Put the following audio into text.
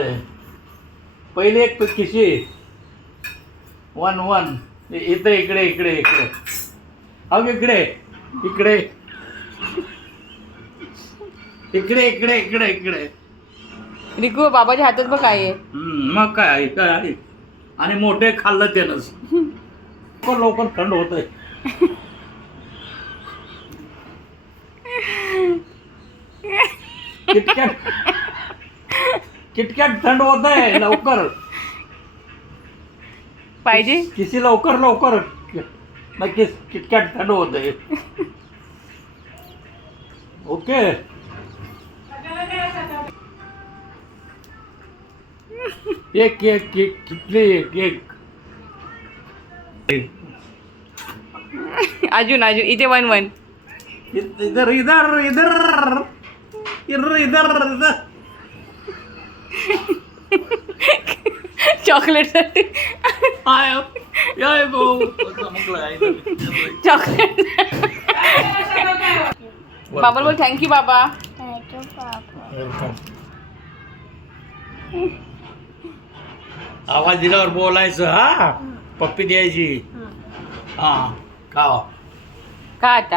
पहिले एक किशी 1 1 इथे इकडे इकडे इकडे अग इकडे इकडे इकडे इकडे इकडे इकडे रिकू बाबाच्या हातात बघ काय आहे. मग काय काय आहे आणि मोठे खाल्लं त्यानंच लवकर लवकर थंड होत आहे. किटकॅट किटकॅट थंड होत आहे लवकर पाहिजे किसी लवकर लवकर नक्कीच किटकॅट थंड होत आहे. ओके एक एक केक कितले केक अजून अजून इथे 1 1 इधर इधर इधर इधर इधर चॉकलेट साठी आय आय गो चॉकलेट बाबा बोल थँक्यू बाबा. आवाज दिल्यावर बोलायचं हा पप्पी द्यायची हा खावा का आता